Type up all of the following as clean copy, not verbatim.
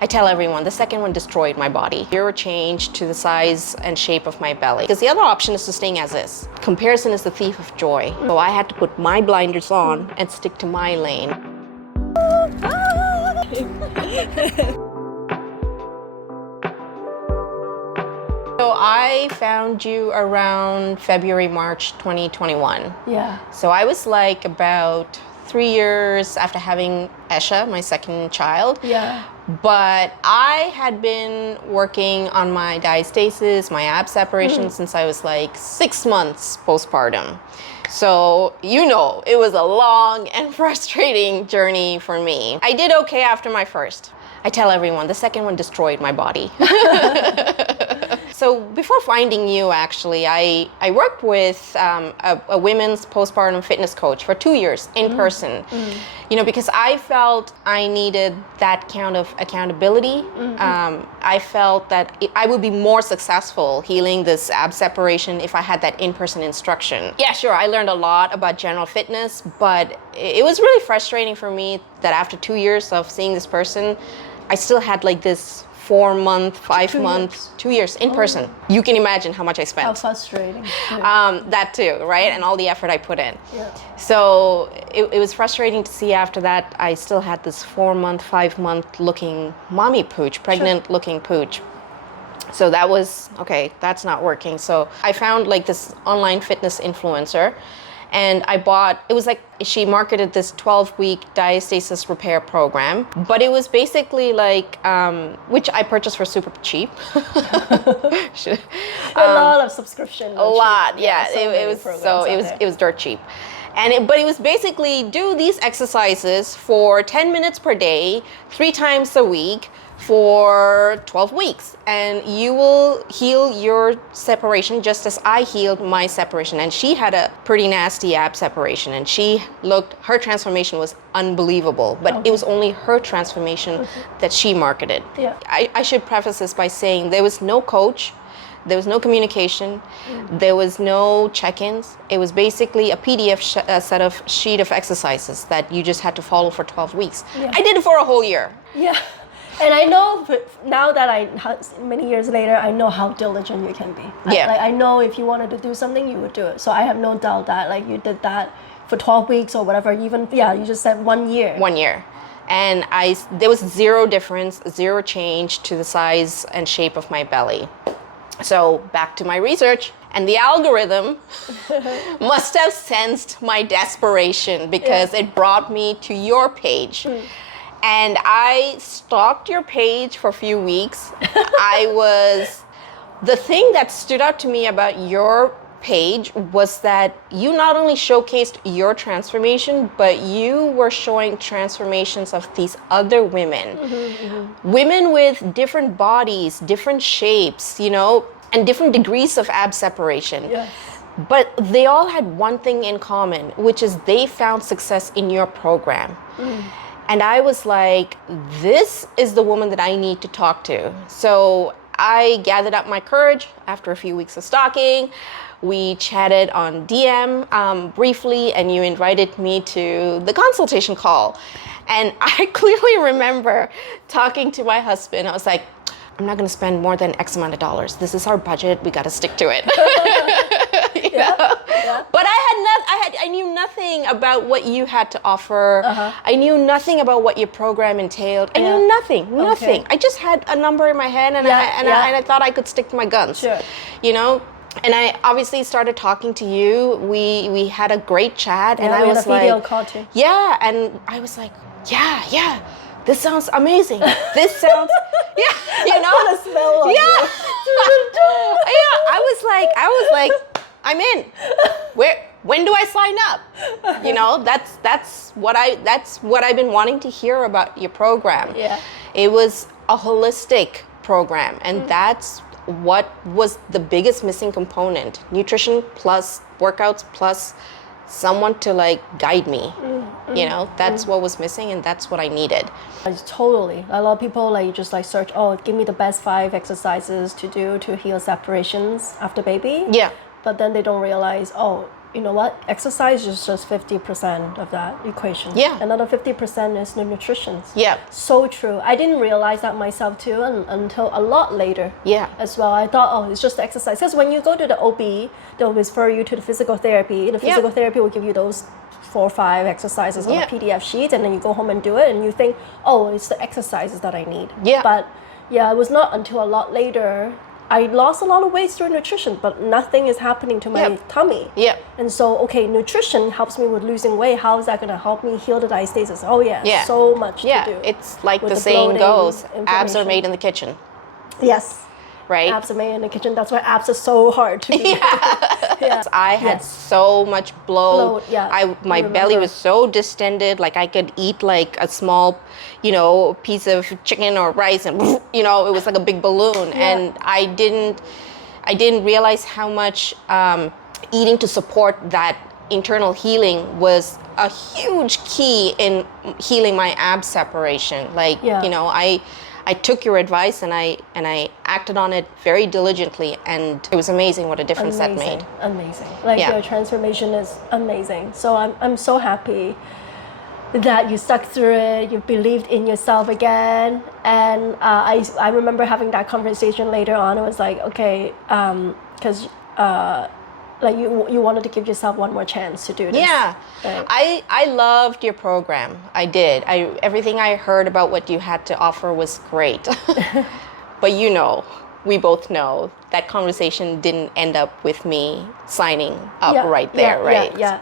I tell everyone, the second one destroyed my body. Zero change to the size and shape of my belly. Because the other option is to staying as is. Comparison is the thief of joy. So I had to put my blinders on and stick to my lane. So I found you around February, March 2021. Yeah. So I was like about 3 years after having Esha, my second child. Yeah. But I had been working on my diastasis, my ab separation since I was like 6 months postpartum. So, you know, it was a long and frustrating journey for me. I did okay after my first. I tell everyone, the second one destroyed my body. So before finding you, actually, I worked with a women's postpartum fitness coach for 2 years in person. You know, because I felt I needed that kind of accountability. I felt that I would be more successful healing this ab separation if I had that in-person instruction. Yeah, sure, I learned a lot about general fitness, but it was really frustrating for me that after 2 years of seeing this person, I still had like this 4 month, 5 month, 2 years in person. You can imagine how much I spent. How frustrating. That too, right? And all the effort I put in. Yeah. So it was frustrating to see after that I still had this 4 month, 5 month looking mommy pooch, pregnant looking pooch. So that was, okay, that's not working. So I found like this online fitness influencer. And I bought, it was like, she marketed this 12-week diastasis repair program, but it was basically like, which I purchased for super cheap. A lot of subscription. A lot, yeah. It was dirt cheap. But it was basically do these exercises for 10 minutes per day, 3 times a week, for 12 weeks, and you will heal your separation just as I healed my separation. And she had a pretty nasty ab separation, and her transformation was unbelievable, but it was only her transformation that she marketed. Yeah. I should preface this by saying there was no coach, there was no communication, there was no check-ins. It was basically a PDF sheet of exercises that you just had to follow for 12 weeks. Yeah. I did it for a whole year. Yeah. And I know now that many years later, I know how diligent you can be. Yeah. I know if you wanted to do something, you would do it. So I have no doubt that like you did that for 12 weeks or whatever. Even, you just said 1 year. 1 year. And there was zero difference, zero change to the size and shape of my belly. So back to my research. And the algorithm must have sensed my desperation because it brought me to your page. And I stalked your page for a few weeks. The thing that stood out to me about your page was that you not only showcased your transformation, but you were showing transformations of these other women. Women with different bodies, different shapes, you know, and different degrees of ab separation. Yes. But they all had one thing in common, which is they found success in your program. And I was like, this is the woman that I need to talk to. So I gathered up my courage after a few weeks of stalking. We chatted on DM briefly, and you invited me to the consultation call. And I clearly remember talking to my husband. I was like, I'm not gonna spend more than X amount of dollars. This is our budget, we gotta stick to it. Yeah. But I knew nothing about what you had to offer. I knew nothing about what your program entailed. I knew nothing. Okay. I just had a number in my head, and I thought I could stick to my guns. Sure. You know? And I obviously started talking to you. We had a great chat, and I was had a video call too. Yeah, and I was like, yeah. This sounds amazing. This sounds, you know. I kind of smell like I was like, I'm in. When do I sign up? You know, that's what I've been wanting to hear about your program. Yeah. It was a holistic program, and that's what was the biggest missing component. Nutrition plus workouts plus someone to like guide me. You know, that's what was missing, and that's what I needed. Totally. A lot of people like just like search, give me the best 5 exercises to do to heal separations after baby. Yeah. But then they don't realize, you know what, exercise is just 50% of that equation. Yeah. Another 50% is the nutrition. Yeah. So true. I didn't realize that myself too until a lot later. Yeah. As well. I thought, oh, it's just the exercise. Because when you go to the OB, they'll refer you to the physical therapy. The physical therapy will give you those 4 or 5 exercises on a PDF sheet, and then you go home and do it, and you think, oh, it's the exercises that I need. Yeah. But yeah, it was not until a lot later. I lost a lot of weight through nutrition, but nothing is happening to my tummy. Yeah. And so, okay, nutrition helps me with losing weight. How is that going to help me heal the diastasis? Oh yeah, so much to do. It's like the the saying bloating, goes, abs are inflammation. made in the kitchen, Yes. right? Abs are made in the kitchen. That's why abs are so hard to do. Yeah. I had so much bloat. My belly was so distended, like I could eat like a small, piece of chicken or rice, and it was like a big balloon. And I didn't realize how much eating to support that internal healing was a huge key in healing my ab separation. Like, I took your advice and I acted on it very diligently, and it was amazing what a difference that made. Amazing. Like your transformation is amazing. So I'm so happy that you stuck through it, you believed in yourself again. And I remember having that conversation later on. It was like, okay, because like you wanted to give yourself one more chance to do this. Yeah, right? I loved your program. I did. Everything I heard about what you had to offer was great. But we both know that conversation didn't end up with me signing up right there, right? Yeah.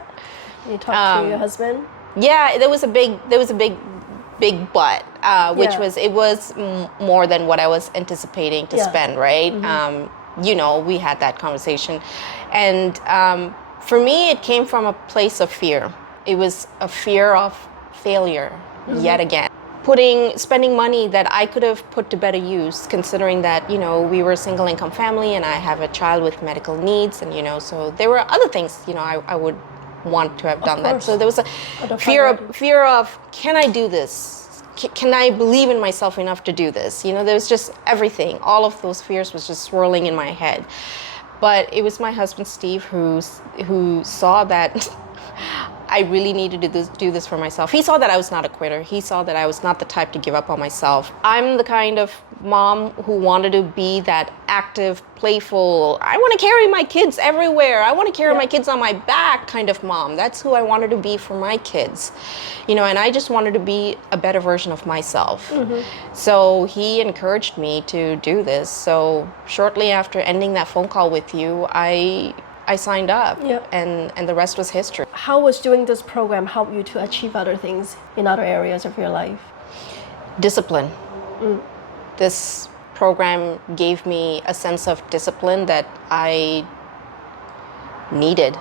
You talked to your husband? Yeah, there was a big but, which was more than what I was anticipating to spend, right? Mm-hmm. We had that conversation. And for me, it came from a place of fear. It was a fear of failure yet again. Spending money that I could have put to better use, considering that, we were a single income family and I have a child with medical needs. And, so there were other things, I would want to have done that. So there was a fear of, can I do this? Can I believe in myself enough to do this? There was just everything. All of those fears was just swirling in my head. But it was my husband, Steve, who saw that I really needed to do this for myself. He saw that I was not a quitter. He saw that I was not the type to give up on myself. I'm the kind of mom who wanted to be that active, playful, I want to carry my kids everywhere. I want to carry my kids on my back kind of mom. That's who I wanted to be for my kids. And I just wanted to be a better version of myself. Mm-hmm. So he encouraged me to do this. So shortly after ending that phone call with you, I signed up, and the rest was history. How was doing this program help you to achieve other things in other areas of your life? Discipline. This program gave me a sense of discipline that I needed.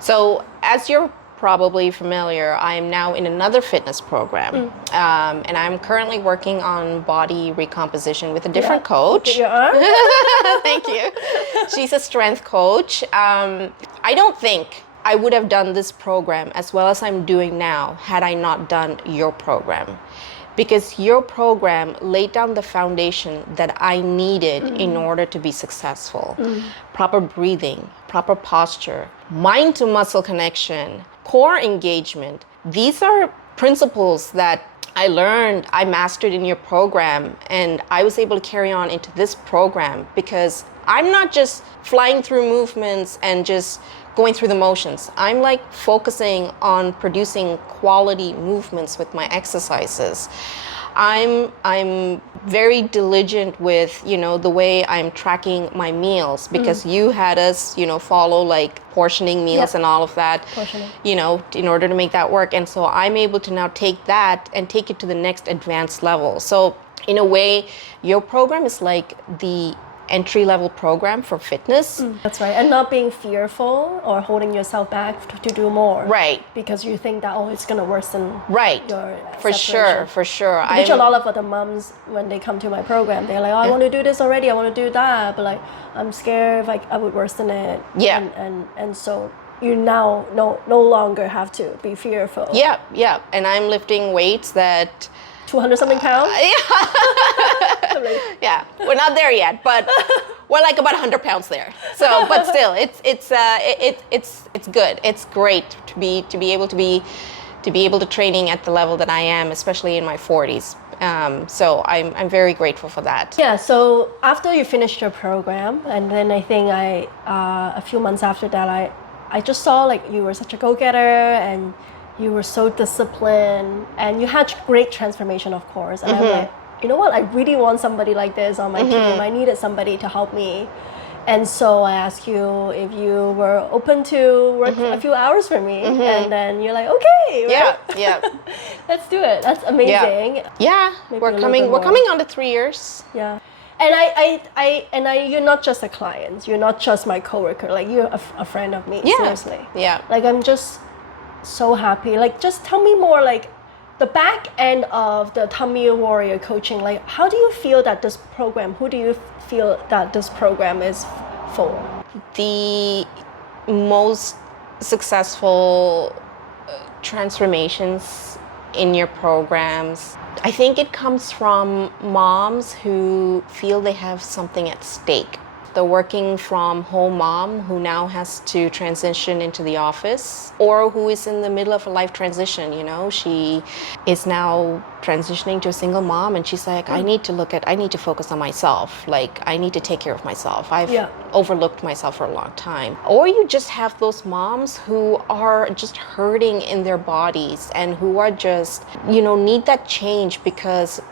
So as you're probably familiar, I am now in another fitness program. And I'm currently working on body recomposition with a different coach. Thank you. She's a strength coach. I don't think I would have done this program as well as I'm doing now had I not done your program. Because your program laid down the foundation that I needed in order to be successful. Proper breathing, proper posture, mind to muscle connection, core engagement. These are principles that I learned, I mastered in your program, and I was able to carry on into this program because I'm not just flying through movements and just going through the motions. I'm like focusing on producing quality movements with my exercises. I'm very diligent with, the way I'm tracking my meals because you had us, follow like portioning meals and all of that, in order to make that work. And so I'm able to now take that and take it to the next advanced level. So in a way, your program is like the entry-level program for fitness. That's right. And not being fearful or holding yourself back to do more. Right. Because you think that, it's going to worsen your For separation. sure. Which a lot of other moms, when they come to my program, they're like, I want to do this already, I want to do that, but like, I'm scared if I would worsen it. Yeah. And so you now no longer have to be fearful. Yeah. And I'm lifting weights that 200 something pounds? Yeah, we're not there yet, but we're like about 100 pounds there. So, but still, it's good. It's great to be able to training at the level that I am, especially in my 40s. So I'm very grateful for that. Yeah, so after you finished your program, and then I think a few months after that, I just saw like you were such a go-getter and you were so disciplined and you had great transformation, of course. And I'm like, you know what, I really want somebody like this on my team. I needed somebody to help me. And so I asked you if you were open to work a few hours for me. And then you're like, okay, right? Yeah. Let's do it. That's amazing. Yeah. We're coming on to 3 years. Yeah. And you're not just a client. You're not just my coworker. Like you're a friend of me. Yeah. Seriously. Yeah. Like I'm just so happy. Like just tell me more, like the back end of the Tummy Warrior coaching. Like how do you feel that this program, who do you feel that this program is for? The most successful transformations in your programs, I think it comes from moms who feel they have something at stake. The working from home mom who now has to transition into the office, or who is in the middle of a life transition, you know, she is now transitioning to a single mom and she's like, I need to focus on myself. Like I need to take care of myself. I've overlooked myself for a long time. Or you just have those moms who are just hurting in their bodies and who are just, you know, need that change because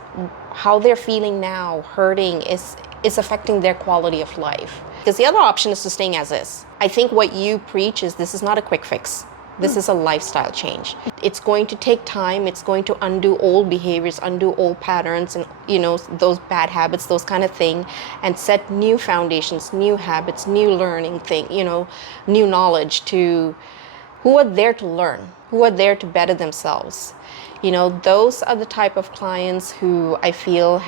how they're feeling now, hurting, is affecting their quality of life. Because the other option is to staying as is. I think what you preach is this is not a quick fix. This is a lifestyle change. It's going to take time. It's going to undo old behaviors, undo old patterns, and you know, those bad habits, those kind of thing, and set new foundations, new habits, new learning thing, you know, new knowledge to who are there to learn, who are there to better themselves. You know, those are the type of clients who I feel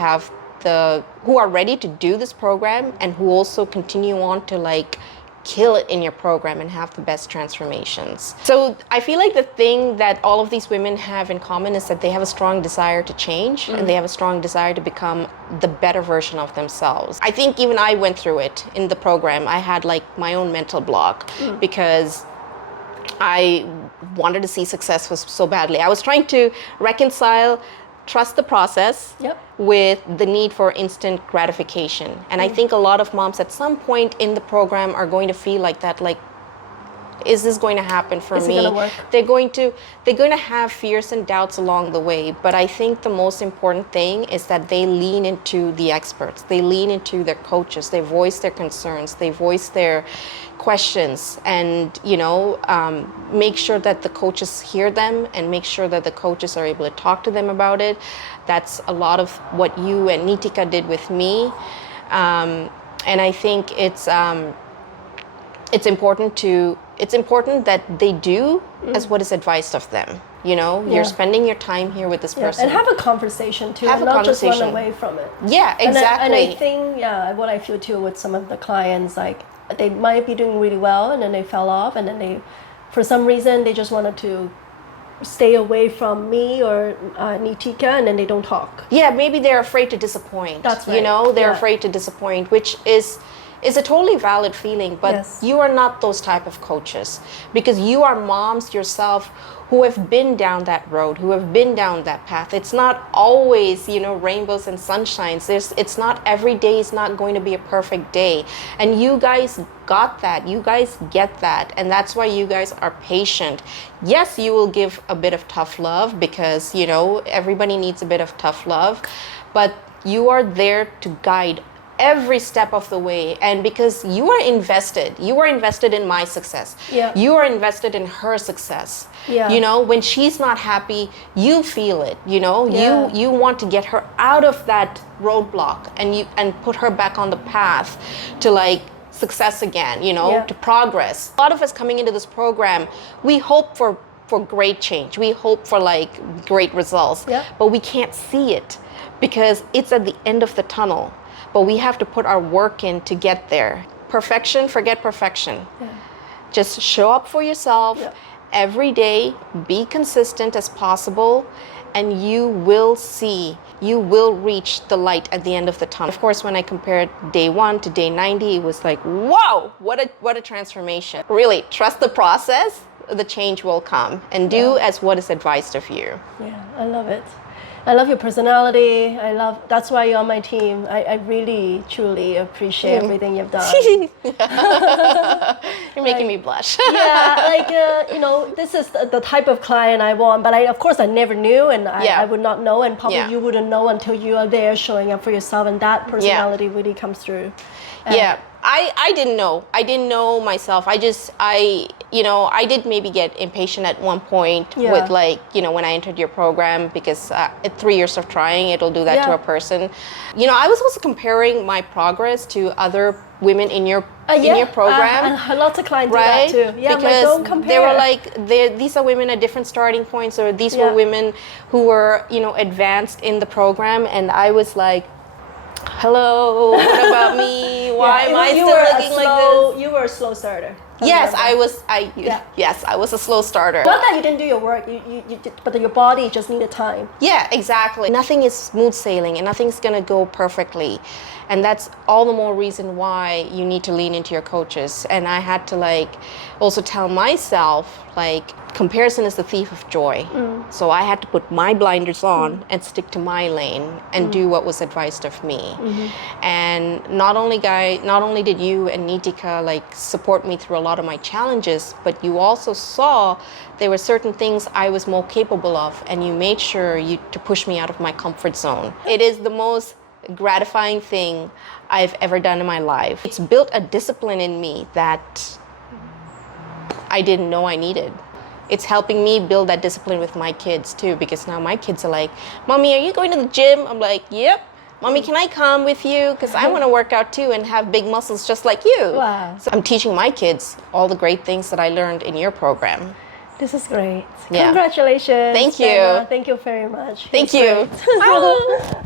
who are ready to do this program and who also continue on to like kill it in your program and have the best transformations. So I feel like the thing that all of these women have in common is that they have a strong desire to change and they have a strong desire to become the better version of themselves. I think even I went through it in the program. I had like my own mental block because I wanted to see success so badly. I was trying to reconcile trust the process with the need for instant gratification. And I think a lot of moms at some point in the program are going to feel like that, like, is this going to happen for me? Is it gonna work? They're going to have fears and doubts along the way. But I think the most important thing is that they lean into the experts. They lean into their coaches. They voice their concerns. They voice their questions, and you know, make sure that the coaches hear them and make sure that the coaches are able to talk to them about it. That's a lot of what you and Nitika did with me, and I think it's important that they do as what is advised of them. You know, you're spending your time here with this person. And have a conversation too, and not just run away from it. Yeah, exactly. And I think, what I feel too with some of the clients, like they might be doing really well and then they fell off and then they, for some reason, they just wanted to stay away from me or Nitika, and then they don't talk. Yeah, maybe they're afraid to disappoint. That's right. You know, they're afraid to disappoint, which is a totally valid feeling, but you are not those type of coaches, because you are moms yourself who have been down that road, who have been down that path. It's not always, you know, rainbows and sunshines. It's not, every day is not going to be a perfect day. And you guys got that. You guys get that. And that's why you guys are patient. Yes, you will give a bit of tough love because, you know, everybody needs a bit of tough love, but you are there to guide every step of the way. And because you are invested in my success. You are invested in her success. You know, when she's not happy, you feel it, you know. You want to get her out of that roadblock and put her back on the path to like success again, you know, to progress. A lot of us coming into this program, we hope for great change. We hope for like great results, but we can't see it because it's at the end of the tunnel. But we have to put our work in to get there. Perfection, forget perfection. Just show up for yourself every day, be consistent as possible, and you will see you will reach the light at the end of the tunnel. Of course, when I compared day 1 to day 90, it was like, whoa, what a transformation. Really, trust the process, the change will come, and do as what is advised of you. Yeah, I love it. I love your personality. That's why you're on my team. I really, truly appreciate everything you've done. You're making me blush. This is the type of client I want, but of course I never knew, and I would not know, and probably you wouldn't know until you are there showing up for yourself, and that personality really comes through. I didn't know. I didn't know myself. I did maybe get impatient at one point with when I entered your program, because at 3 years of trying, it'll do that to a person. I was also comparing my progress to other women in your program. And lots of clients do that too. Yeah, because don't compare. They were like, these are women at different starting points, or these were women who were, advanced in the program, and I was like, hello, what about me? Why am I still looking like this? You were a slow starter. Yes, I was a slow starter. Not that you didn't do your work, but your body just needed time. Yeah, exactly. Nothing is smooth sailing, and nothing's gonna go perfectly. And that's all the more reason why you need to lean into your coaches. And I had to also tell myself, comparison is the thief of joy. So I had to put my blinders on and stick to my lane and do what was advised of me. And not only did you and Nitika support me through a lot of my challenges, but you also saw there were certain things I was more capable of, and you made sure to push me out of my comfort zone. It is the most gratifying thing I've ever done in my life. It's built a discipline in me that I didn't know I needed. It's helping me build that discipline with my kids too, because now my kids are like, Mommy, are you going to the gym? I'm like, yep. Mommy, can I come with you? Because I want to work out too and have big muscles just like you. Wow. So I'm teaching my kids all the great things that I learned in your program. This is great. Yeah. Congratulations. Thank you. Jena. Thank you very much. Thank you.